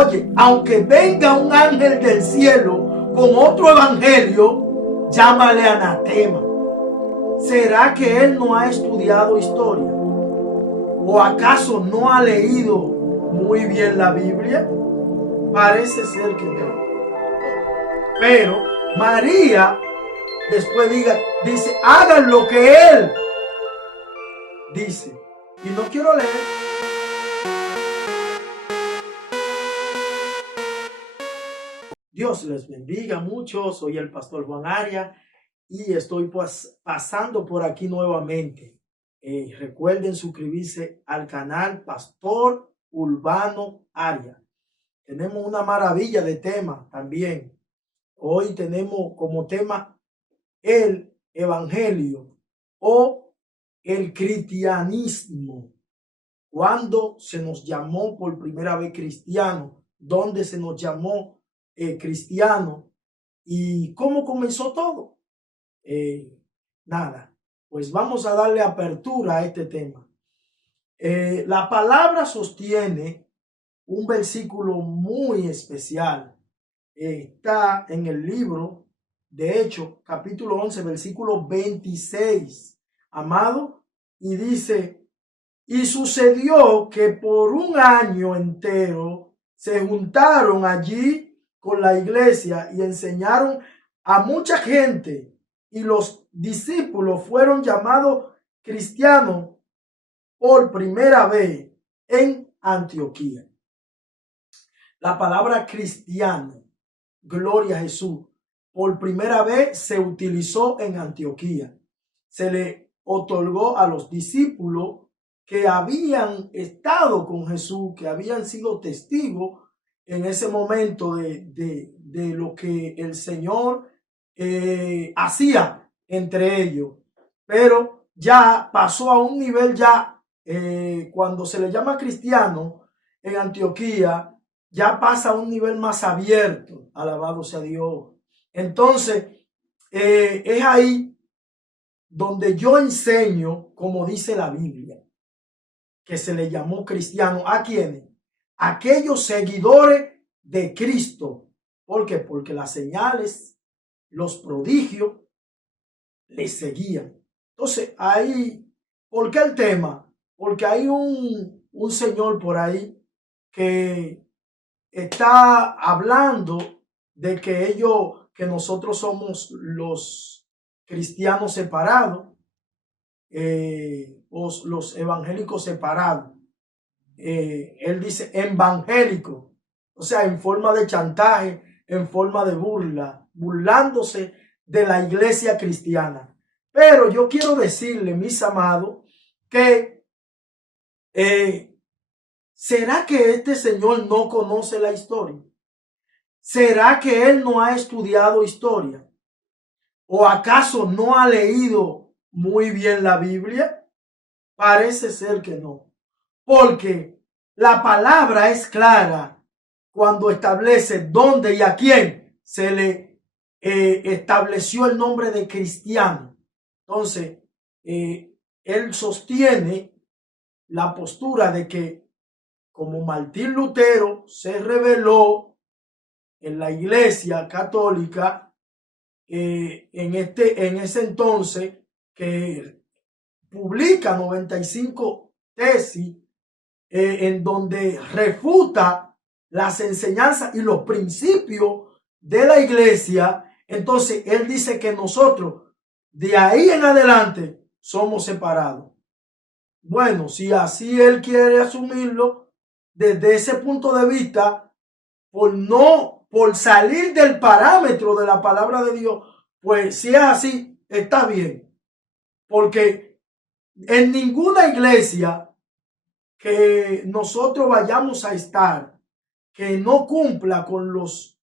Oye, aunque venga un ángel del cielo con otro evangelio, llámale anatema. ¿Será que él no ha estudiado historia? ¿O acaso no ha leído muy bien la Biblia? Parece ser que no. Pero María después dice, hagan lo que él dice. Y no quiero leer. Dios les bendiga mucho. Soy el pastor Juan Arias y estoy pasando por aquí nuevamente. Recuerden suscribirse al canal Pastor Urbano Arias. Tenemos una maravilla de temas también. Hoy tenemos como tema el evangelio o el cristianismo. ¿Cuándo se nos llamó por primera vez cristiano? ¿Dónde se nos llamó cristiano? ¿Y cómo comenzó todo? Nada, pues vamos a darle apertura a este tema. La palabra sostiene un versículo muy especial. Está en el libro de Hechos, capítulo 11, versículo 26, amado, y dice, y sucedió que por un año entero se juntaron allí con la iglesia y enseñaron a mucha gente, y los discípulos fueron llamados cristianos por primera vez en Antioquía. La palabra cristiano, gloria a Jesús, por primera vez se utilizó en Antioquía. Se le otorgó a los discípulos que habían estado con Jesús, que habían sido testigos en ese momento de lo que el Señor hacía entre ellos. Pero ya pasó a un nivel cuando se le llama cristiano en Antioquía, ya pasa a un nivel más abierto, alabado sea Dios. Entonces, es ahí donde yo enseño, como dice la Biblia, que se le llamó cristiano. ¿A quiénes? Aquellos seguidores de Cristo. ¿Por qué? Porque las señales, los prodigios, le seguían. Entonces, ahí, ¿por qué el tema? Porque hay un señor por ahí que está hablando de que nosotros somos los cristianos separados, los evangélicos separados. Él dice evangélico, o sea, en forma de chantaje, en forma de burla, burlándose de la iglesia cristiana. Pero yo quiero decirle, mis amados, que ¿será que este señor no conoce la historia? ¿Será que él no ha estudiado historia? ¿O acaso no ha leído muy bien la Biblia? Parece ser que no. Porque la palabra es clara cuando establece dónde y a quién se le estableció el nombre de cristiano. Entonces, él sostiene la postura de que como Martín Lutero se rebeló en la iglesia católica en ese entonces, que publica 95 tesis en donde refuta las enseñanzas y los principios de la iglesia. Entonces él dice que nosotros de ahí en adelante somos separados. Bueno, si así él quiere asumirlo, desde ese punto de vista, por salir del parámetro de la palabra de Dios, pues si es así, está bien. Porque en ninguna iglesia que nosotros vayamos a estar que no cumpla con los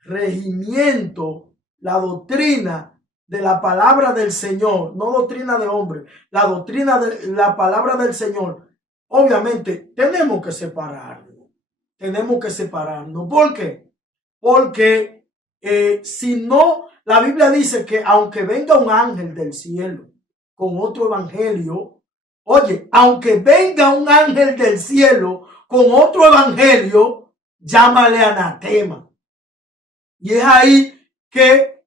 regimientos, la doctrina de la palabra del Señor, no doctrina de hombre, la doctrina de la palabra del Señor, obviamente tenemos que separarnos. Tenemos que separarnos. ¿Por qué? Porque si no, la Biblia dice que aunque venga un ángel del cielo con otro evangelio, oye, aunque venga un ángel del cielo con otro evangelio, llámale anatema. Y es ahí que,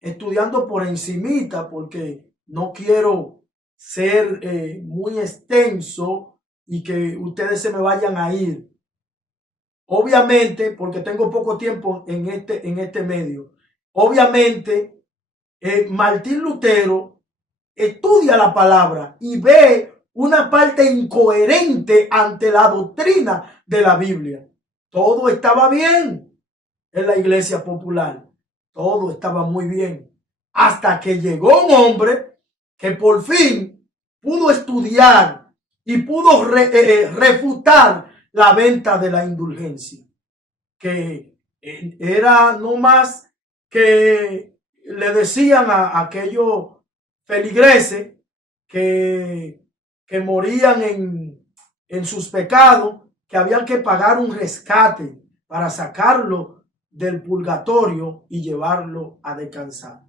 estudiando por encimita, porque no quiero ser muy extenso y que ustedes se me vayan a ir. Obviamente, porque tengo poco tiempo en este medio. Obviamente, Martín Lutero estudia la palabra y ve una parte incoherente ante la doctrina de la Biblia. Todo estaba bien en la iglesia popular. Todo estaba muy bien. Hasta que llegó un hombre que por fin pudo estudiar y pudo refutar la venta de la indulgencia. Que era no más que le decían a aquellos feligreses que morían en sus pecados, que habían que pagar un rescate para sacarlo del purgatorio y llevarlo a descansar.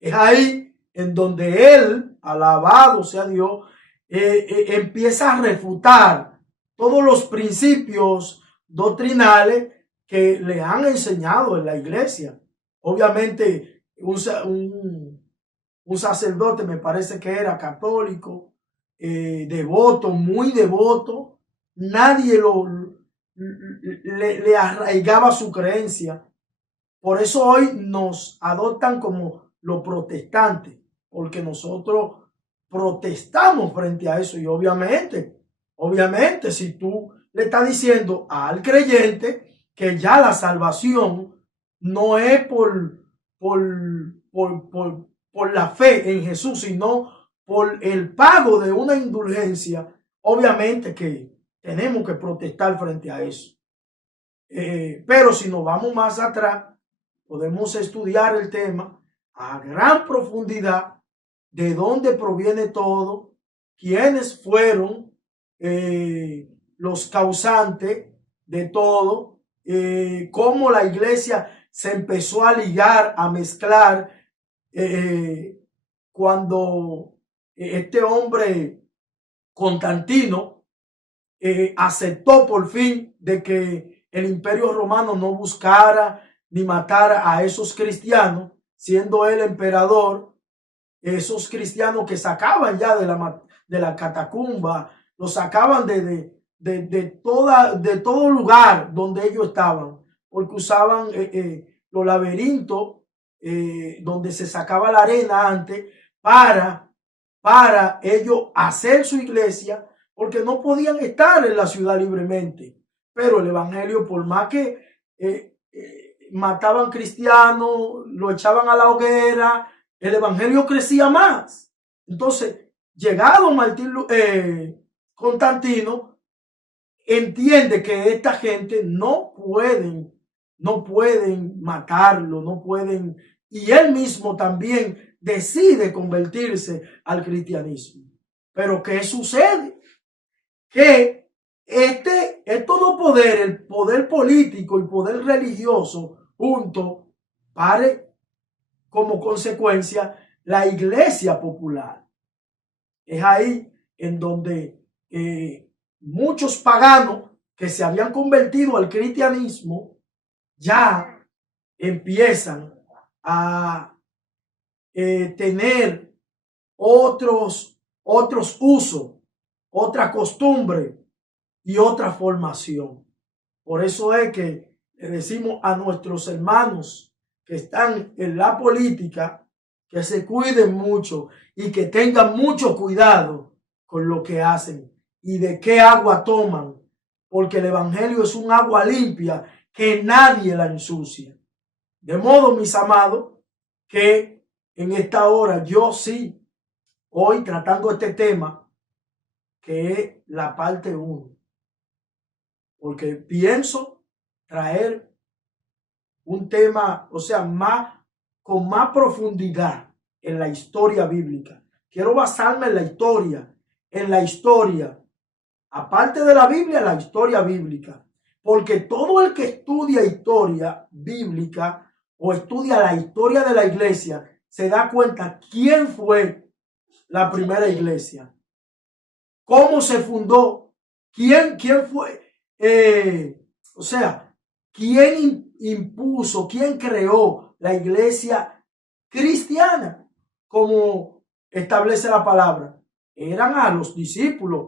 Es ahí en donde él, alabado sea Dios, empieza a refutar todos los principios doctrinales que le han enseñado en la iglesia. Obviamente, un sacerdote, me parece que era católico, devoto, muy devoto, nadie le arraigaba su creencia. Por eso hoy nos adoptan como los protestantes, porque nosotros protestamos frente a eso. Y obviamente, si tú le estás diciendo al creyente que ya la salvación no es por la fe en Jesús, sino por el pago de una indulgencia, obviamente que tenemos que protestar frente a eso. Pero si nos vamos más atrás, podemos estudiar el tema a gran profundidad, de dónde proviene todo, quiénes fueron los causantes de todo, cómo la iglesia se empezó a ligar, a mezclar, cuando este hombre Constantino aceptó por fin de que el Imperio Romano no buscara ni matara a esos cristianos, siendo él emperador. Esos cristianos que sacaban ya de la catacumba, los sacaban de todo lugar donde ellos estaban, porque usaban los laberintos donde se sacaba la arena antes para ellos hacer su iglesia, porque no podían estar en la ciudad libremente. Pero el evangelio, por más que mataban cristianos, lo echaban a la hoguera, el evangelio crecía más. Entonces, llegado Constantino, entiende que esta gente no pueden matarlo, no pueden, y él mismo también decide convertirse al cristianismo. Pero ¿qué sucede? Que todo poder, el poder político y poder religioso junto, pare como consecuencia la iglesia popular. Es ahí en donde muchos paganos que se habían convertido al cristianismo ya empiezan a tener otros usos, otra costumbre y otra formación. Por eso es que le decimos a nuestros hermanos que están en la política que se cuiden mucho y que tengan mucho cuidado con lo que hacen y de qué agua toman, porque el evangelio es un agua limpia que nadie la ensucia. De modo, mis amados, que en esta hora yo sí, hoy tratando este tema, que es la parte 1, porque pienso traer un tema, o sea, con más profundidad en la historia bíblica. Quiero basarme en la historia, aparte de la Biblia, la historia bíblica, porque todo el que estudia historia bíblica o estudia la historia de la iglesia se da cuenta quién fue la primera iglesia, cómo se fundó, quién fue O sea, ¿quién impuso, quién creó la iglesia cristiana? Como establece la palabra, eran a los discípulos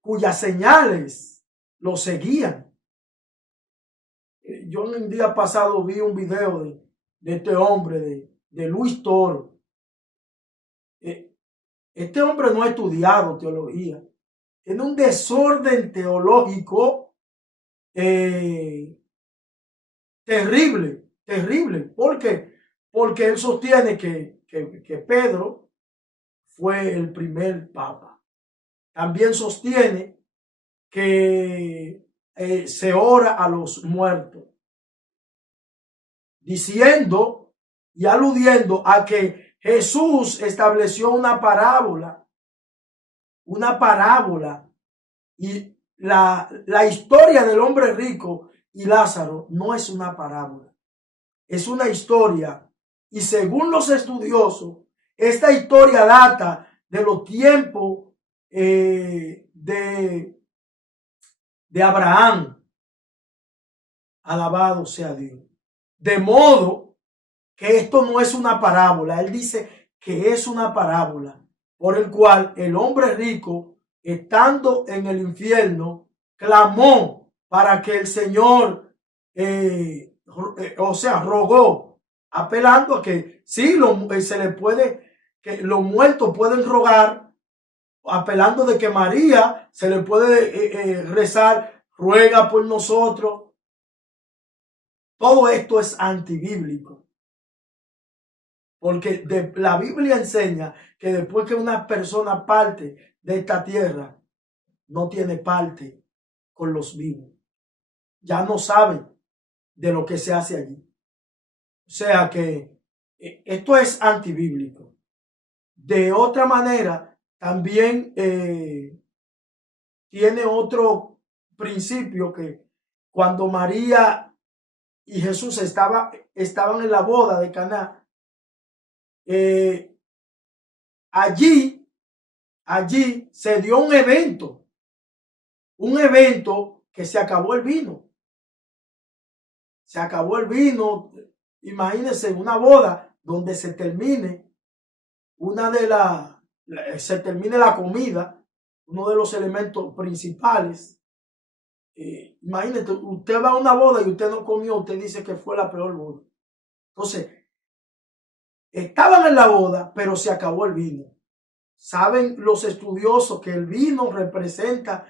cuyas señales los seguían. Yo el día pasado vi un video de este hombre, de Luis Toro. Este hombre no ha estudiado teología, tiene un desorden teológico terrible, terrible. ¿Por qué? Porque él sostiene que Pedro fue el primer papa. También sostiene que se ora a los muertos, diciendo y aludiendo a que Jesús estableció una parábola, y la historia del hombre rico y Lázaro no es una parábola, es una historia, y según los estudiosos, esta historia data de los tiempos de Abraham. Alabado sea Dios. De modo que esto no es una parábola. Él dice que es una parábola por el cual el hombre rico, estando en el infierno, clamó para que el Señor, rogó, apelando a que sí, se le puede, que los muertos pueden rogar, apelando de que María se le puede rezar, ruega por nosotros. Todo esto es antibíblico. Porque la Biblia enseña que después que una persona parte de esta tierra, no tiene parte con los vivos. Ya no sabe de lo que se hace allí. O sea que esto es antibíblico. De otra manera, también tiene otro principio, que cuando María y Jesús estaban en la boda de Caná, allí se dio un evento que se acabó el vino. Se acabó el vino. Imagínense una boda donde se termine se termine la comida, uno de los elementos principales. Imagínate, usted va a una boda y usted no comió, usted dice que fue la peor boda. Entonces, estaban en la boda, pero se acabó el vino. Saben los estudiosos que el vino representa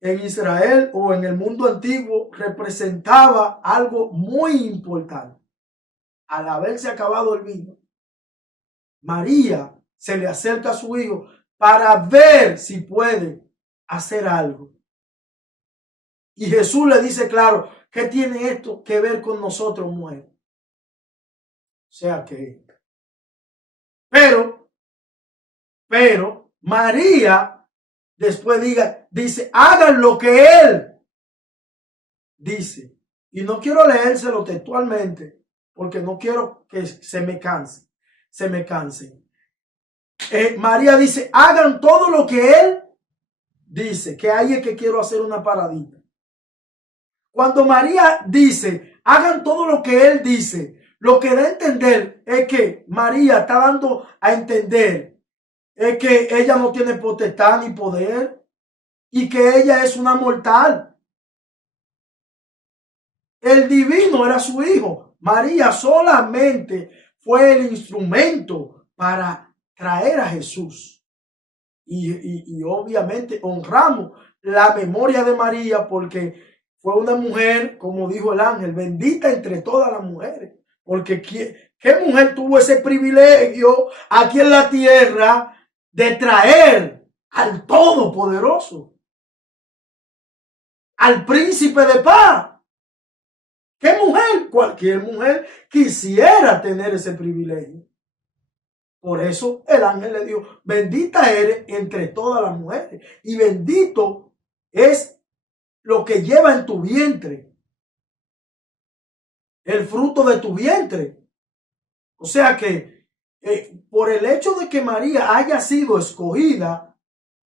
en Israel o en el mundo antiguo, representaba algo muy importante. Al haberse acabado el vino, María se le acerca a su hijo para ver si puede hacer algo. Y Jesús le dice claro, ¿qué tiene esto que ver con nosotros, mujer? O sea que, pero María después dice, hagan lo que él dice. Y no quiero leérselo textualmente, porque no quiero que se me canse. María dice, hagan todo lo que él dice, que ahí es que quiero hacer una paradita. Cuando María dice, hagan todo lo que él dice, lo que da a entender es que María está dando a entender es que ella no tiene potestad ni poder y que ella es una mortal. El divino era su hijo. María solamente fue el instrumento para traer a Jesús. Y obviamente honramos la memoria de María porque fue una mujer, como dijo el ángel, bendita entre todas las mujeres. Porque ¿qué mujer tuvo ese privilegio aquí en la tierra de traer al Todopoderoso, al Príncipe de Paz? ¿Qué mujer? Cualquier mujer quisiera tener ese privilegio. Por eso el ángel le dijo, bendita eres entre todas las mujeres y bendito es lo que lleva en tu vientre, el fruto de tu vientre. O sea que por el hecho de que María haya sido escogida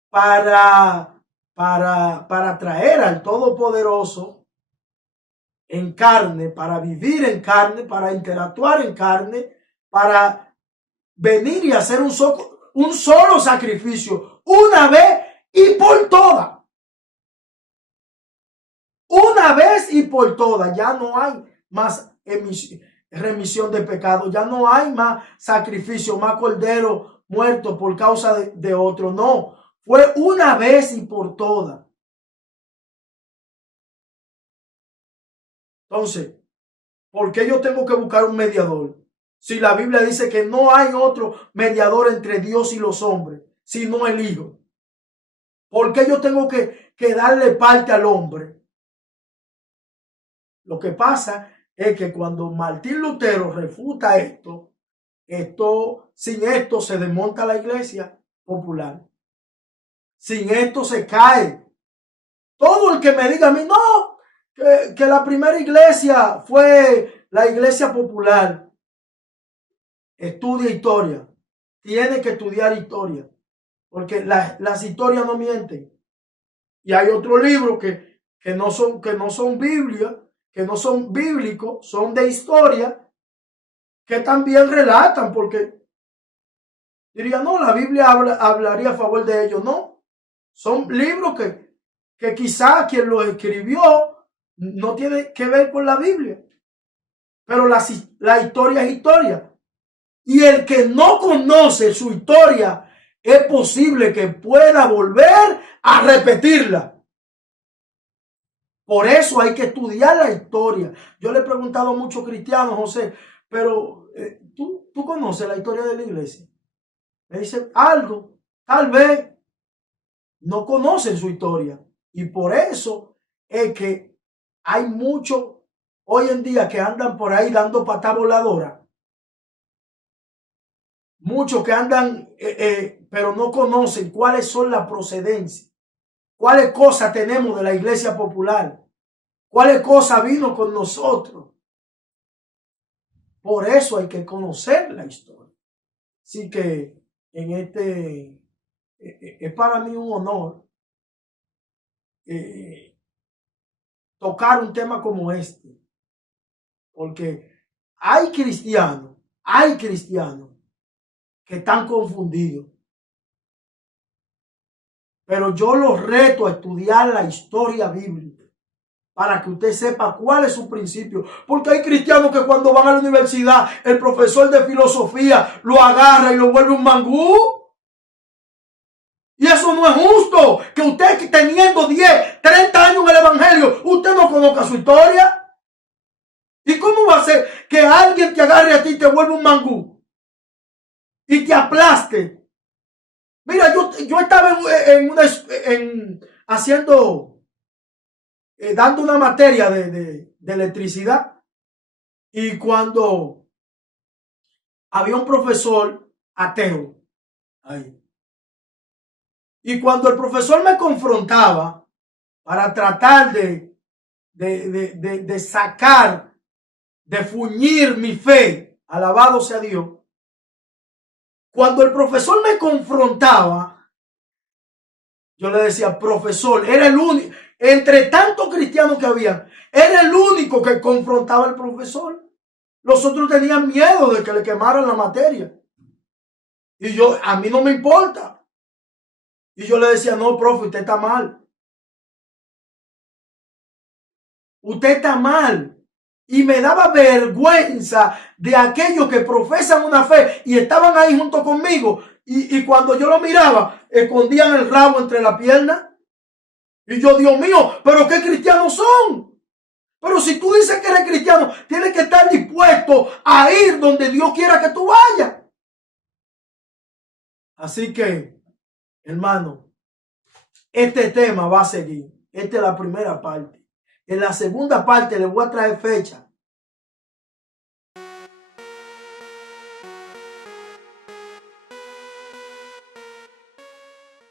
para traer al Todopoderoso, en carne, para vivir en carne, para interactuar en carne, para venir y hacer un solo sacrificio, una vez y por todas. Una vez y por todas. Ya no hay más remisión de pecado, ya no hay más sacrificio, más cordero muerto por causa de otro. No, fue una vez y por todas. Entonces, ¿por qué yo tengo que buscar un mediador? Si la Biblia dice que no hay otro mediador entre Dios y los hombres, sino el Hijo. ¿Por qué yo tengo que darle parte al hombre? Lo que pasa es que cuando Martín Lutero refuta sin esto se desmonta la iglesia popular. Sin esto se cae. Todo el que me diga a mí, no, que la primera iglesia fue la iglesia popular. Estudia historia. Tiene que estudiar historia. Porque las historias no mienten. Y hay otros libros que no son Biblia, que no son bíblicos, son de historia, que también relatan, porque diría, no, la Biblia hablaría a favor de ellos. No, son libros que quizá quien los escribió no tiene que ver con la Biblia, pero la historia es historia. Y el que no conoce su historia, es posible que pueda volver a repetirla. Por eso hay que estudiar la historia. Yo le he preguntado a muchos cristianos, José, pero ¿tú conoces la historia de la iglesia? Me dicen algo, tal vez no conocen su historia. Y por eso es que hay muchos hoy en día que andan por ahí dando patada voladora. Muchos que andan, pero no conocen cuáles son las procedencias. ¿Cuáles cosas tenemos de la iglesia popular? ¿Cuáles cosas vino con nosotros? Por eso hay que conocer la historia. Así que es para mí un honor tocar un tema como este. Porque hay cristianos que están confundidos. Pero yo los reto a estudiar la historia bíblica para que usted sepa cuál es su principio. Porque hay cristianos que cuando van a la universidad, el profesor de filosofía lo agarra y lo vuelve un mangú. Y eso no es justo. Que usted teniendo 10, 30 años en el evangelio, usted no conozca su historia. ¿Y cómo va a ser que alguien te agarre a ti y te vuelva un mangú? Y te aplaste. Mira, yo estaba dando una materia de electricidad, y cuando había un profesor ateo ahí, y cuando el profesor me confrontaba para tratar de sacar, de fuñir mi fe, alabado sea Dios, cuando el profesor me confrontaba, yo le decía, profesor, era el único, entre tantos cristianos que había, era el único que confrontaba al profesor. Los otros tenían miedo de que le quemaran la materia. Y a mí no me importa. Y yo le decía, no, profe, usted está mal. Usted está mal. Y me daba vergüenza de aquellos que profesan una fe y estaban ahí junto conmigo. Y cuando yo lo miraba, escondían el rabo entre la pierna. Y yo, Dios mío, ¿pero qué cristianos son? Pero si tú dices que eres cristiano, tienes que estar dispuesto a ir donde Dios quiera que tú vayas. Así que, hermano, este tema va a seguir. Esta es la primera parte. En la segunda parte le voy a traer fecha